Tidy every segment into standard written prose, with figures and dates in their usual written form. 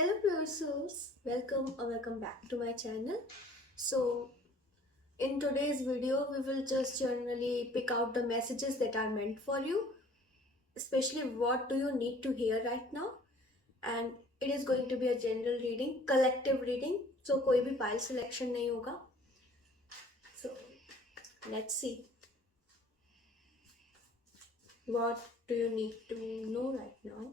Hello pure souls, welcome back to my channel. So in today's video we will just generally pick out the messages that are meant for you, especially what do you need to hear right now. And it is going to be a general reading, collective reading, so koi bhi pile selection nahi hoga. So let's see, what do you need to know right now.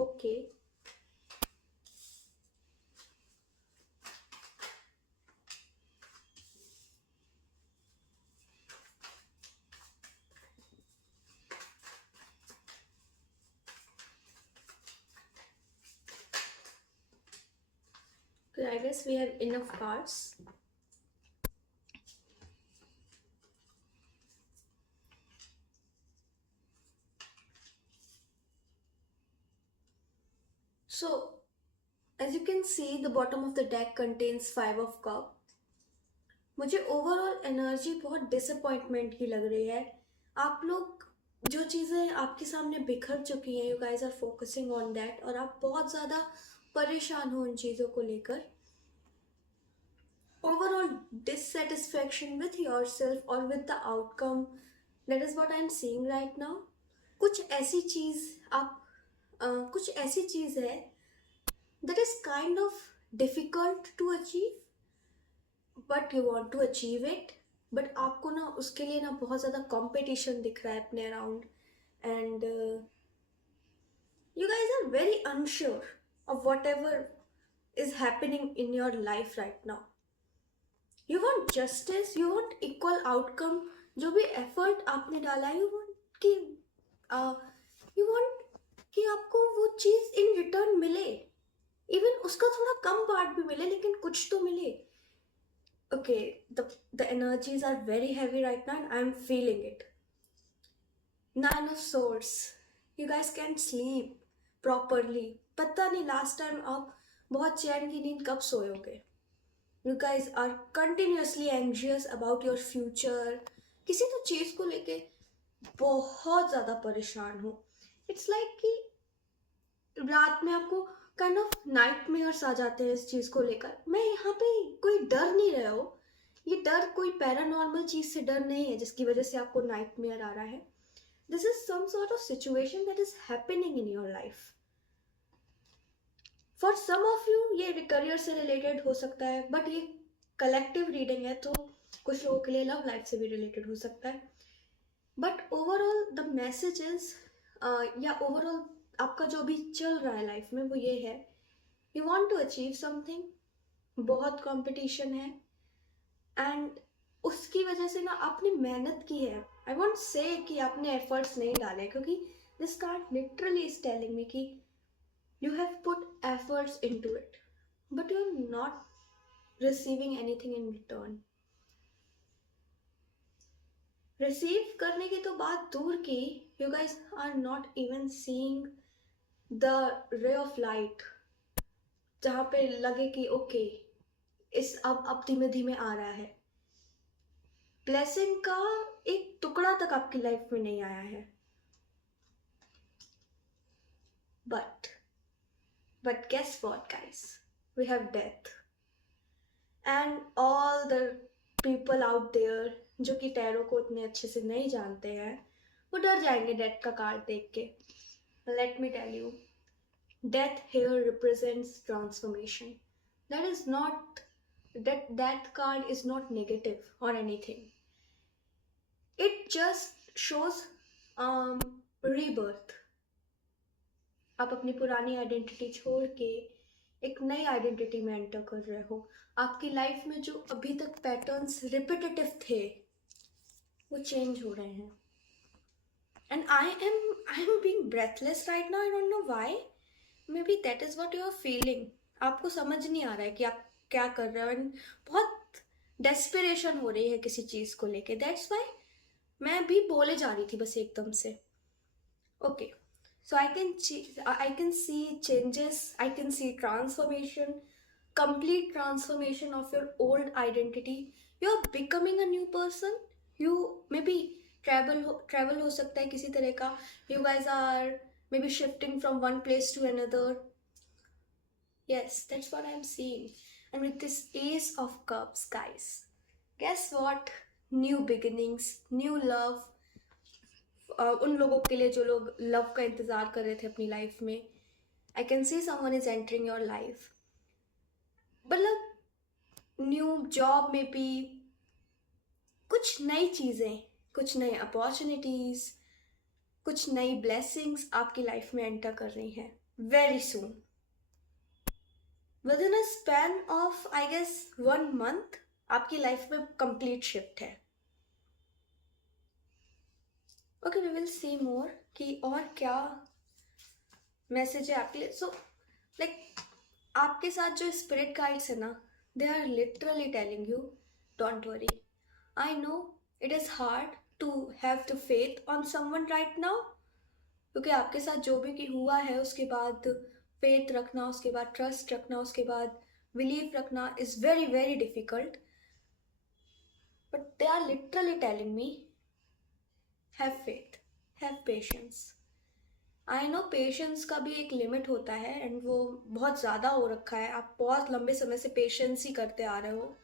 Okay. Okay, I guess we have enough cards. So as you can see, the bottom of the deck contains 5 of cup. मुझे overall energy बहुत disappointment की लग रही है. आप लोग जो चीज़ें आपके सामने बिखर चुकी हैं, you guys are focusing on that, और आप बहुत ज़्यादा परेशान हो उन चीज़ों को लेकर. Overall dissatisfaction with yourself और with the outcome, that is what I am seeing right now. कुछ ऐसी चीज़ आप कुछ ऐसी चीज़ है that is kind of difficult to achieve, but you want to achieve it. But आपको ना उसके लिए ना बहुत ज़्यादा कंपटीशन दिख रहा है अपने around, and you guys are very unsure of whatever is happening in your life right now. You want justice, you want equal outcome. जो भी एफर्ट आपने डाला है, यू वॉन्ट कि आपको वो चीज़ इन रिटर्न मिले. इवन उसका थोड़ा कम पार्ट भी मिले, लेकिन कुछ तो मिले. Okay, the energies are very heavy right now and I'm feeling it. 9 of Swords. You guys can't sleep properly. पता नहीं लास्ट टाइम आप बहुत चैन की नींद कब सोए होगे. You guys are continuously anxious about your future. किसी तो चीज़ को लेके बहुत ज़्यादा परेशान हो. It's like कि रात में आपको काइंड ऑफ नाइटमेयर्स आ जाते हैं इस चीज़ को लेकर. मैं यहाँ पे कोई डर नहीं रहा हो. ये डर कोई पैरानॉर्मल चीज़ से डर नहीं है जिसकी वजह से आपको नाइटमेयर आ रहा है. This is some sort of situation that is happening in your life. For some of you ये करियर से रिलेटेड हो सकता है, बट ये कलेक्टिव रीडिंग है तो कुछ लोगों के लिए लव लाइफ से भी रिलेटेड हो सकता है. But overall the message is, या ओवरऑल आपका जो भी चल रहा है लाइफ में वो ये है, you want to achieve something. बहुत कंपटीशन है एंड उसकी वजह से ना आपने मेहनत की है. आई वॉन्ट से कि आपने एफर्ट्स नहीं डाले, क्योंकि this card literally is telling me कि you have put efforts into it but you are not receiving anything in return. Receive करने की तो बात दूर की, you guys are not even seeing the ray of light जहाँ पे लगे कि ओके इस अब धीमे धीमे आ रहा है. ब्लेसिंग का एक टुकड़ा तक आपकी लाइफ में नहीं आया है. But guess what guys, we have death. And all the people out there जो कि टैरो को इतने अच्छे से नहीं जानते हैं, वो डर जाएंगे डेथ का कार्ड देख के. Let me tell you, death here represents transformation. That is not, that card is not negative or anything. It just shows rebirth. आप अपनी पुरानी आइडेंटिटी छोड़ के एक नई आइडेंटिटी में एंटर कर रहे हो. आपकी लाइफ में जो अभी तक पैटर्न्स रिपीटेटिव थे वो चेंज हो रहे हैं. And I am being breathless right now. I don't know why. Maybe that is what you are feeling. आपको समझ नहीं आ रहा है कि आप क्या कर रहे हो, एंड बहुत डेस्पिरेशन हो रही है किसी चीज़ को लेके. दैट्स वाई मैं भी बोले जा रही थी बस एकदम से. Okay, so I can see changes, I can see transformation, complete transformation of your old identity. You are becoming a new person you may be travel हो सकता है किसी तरह का. You guys are maybe shifting from one place to another. Yes, that's what I'm seeing. And with this Ace of Cups, guys, guess what? New beginnings, new love. उन लोगों के लिए जो लोग लव का इंतजार कर रहे थे अपनी लाइफ में. I can see someone is entering your life. मतलब न्यू जॉब में भी कुछ नई चीज़ें, कुछ नए अपॉर्चुनिटीज़, कुछ नई ब्लेसिंग्स आपकी लाइफ में एंटर कर रही हैं very soon. Within a span of I guess 1 month आपकी लाइफ में कंप्लीट शिफ्ट है. Okay, we will see more कि और क्या मैसेज है आपके लिए. सो लाइक आपके साथ जो स्पिरिट गाइड्स है ना, they are literally telling you don't worry. I know it is hard to have the faith on someone right now, क्योंकि आपके साथ जो भी हुआ है उसके बाद फेथ रखना, उसके बाद ट्रस्ट रखना, उसके बाद बिलीव रखना is very very difficult. But they are literally telling me have faith, have patience. I know patience का भी एक लिमिट होता है एंड वो बहुत ज़्यादा हो रखा है. आप बहुत लंबे समय से पेशेंस ही करते आ रहे हो.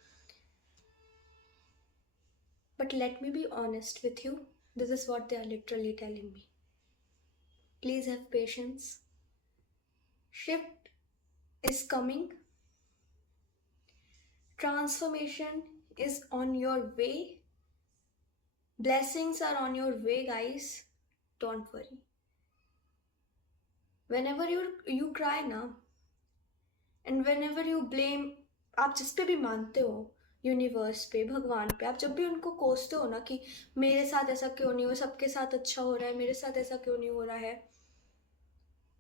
But let me be honest with you, this is what they are literally telling me. Please have patience. Shift is coming. Transformation is on your way. Blessings are on your way, guys. Don't worry. Whenever you cry ना, and whenever you blame, आप जिस पे भी मानते हो, universe पे, भगवान पे, आप जब भी उनको कोसते हो ना कि मेरे साथ ऐसा क्यों नहीं हो, सबके साथ अच्छा हो रहा है, मेरे साथ ऐसा क्यों नहीं हो रहा है,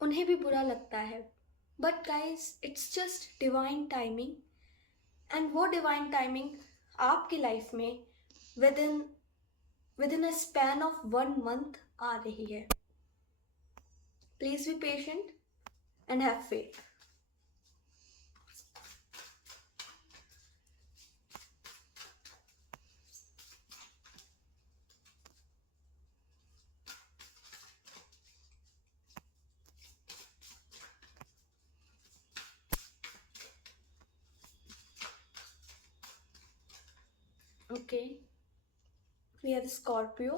उन्हें भी बुरा लगता है. But guys it's just divine timing. And वो डिवाइन टाइमिंग आपकी लाइफ में with in a span of 1 month आ रही है. Please be patient and have faith. Okay, we have Scorpio.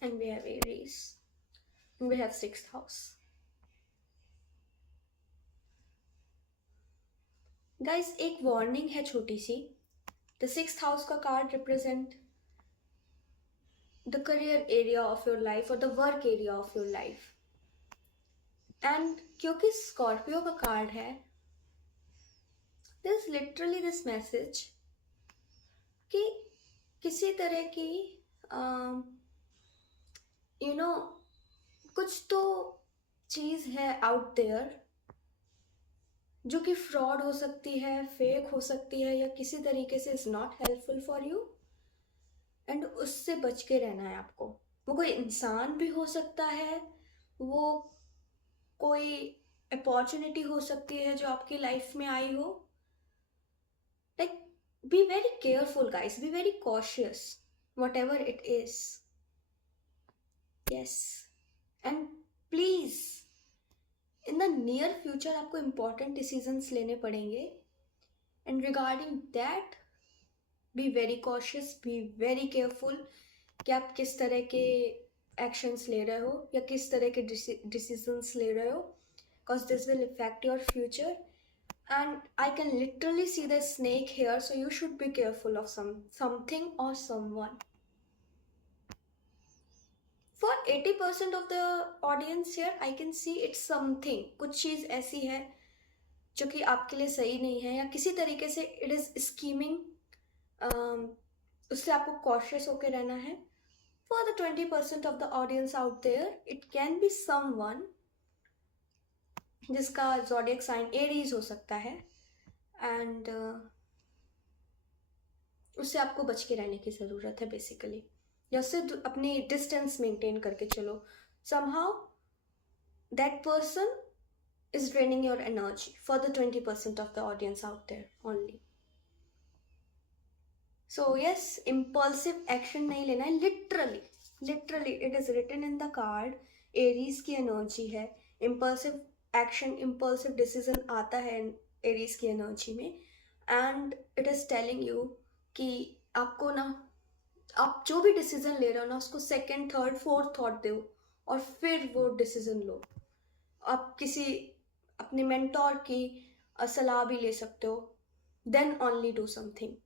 And we have Aries. And we have 6th house. Guys, एक warning है छोटी सी. द 6th हाउस का card represent the career area of your life और the work area of your life. And क्योंकि Scorpio का card है, this literally this message कि किसी तरह की यू नो कुछ तो चीज़ है आउट देयर जो कि फ्रॉड हो सकती है, फेक हो सकती है, या किसी तरीके से is not helpful for you. And उससे बच के रहना है आपको. वो कोई इंसान भी हो सकता है, वो कोई अपॉर्चुनिटी हो सकती है जो आपकी लाइफ में आई हो. Like be very careful guys, be very cautious what ever it is. Yes, and please in the near future आपको इम्पॉर्टेंट डिसीजंस लेने पड़ेंगे. And regarding that be very cautious, be very careful कि आप किस तरह के एक्शंस ले रहे हो या किस तरह के डिसीजंस ले रहे हो, because this will affect your future. And I can literally see the snake here, so you should be careful of something और someone. For 80% of the audience here, I can see it's something. कुछ चीज़ ऐसी है जो कि आपके लिए सही नहीं है, या किसी तरीके से it is scheming. उससे आपको cautious होके रहना है. For the 20% of the audience out there, it can be someone जिसका zodiac sign Aries हो सकता है, and उससे आपको बच के रहने की ज़रूरत है बेसिकली, या उससे अपनी डिस्टेंस मेंटेन करके चलो. Somehow that person is draining your energy for the 20% of the audience out there only. So yes, impulsive action नहीं लेना है. Literally it is written in the card. Aries की एनर्जी है. impulsive action, impulsive decision आता है Aries की energy में, and it is telling you कि आपको ना, आप जो भी डिसीजन ले रहे हो ना उसको सेकंड थर्ड फोर्थ थॉट दो और फिर वो डिसीजन लो. आप किसी अपने मेंटोर की सलाह भी ले सकते हो. Then only do something.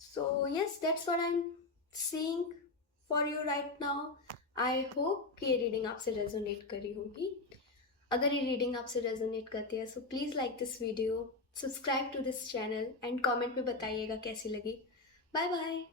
So yes, that's what I'm seeing for you right now. I hope कि ये रीडिंग आपसे रेजोनेट करी होगी. अगर ये रीडिंग आपसे रेजोनेट करती है, so please like this video, subscribe to this channel and comment में बताइएगा कैसी लगी. Bye bye.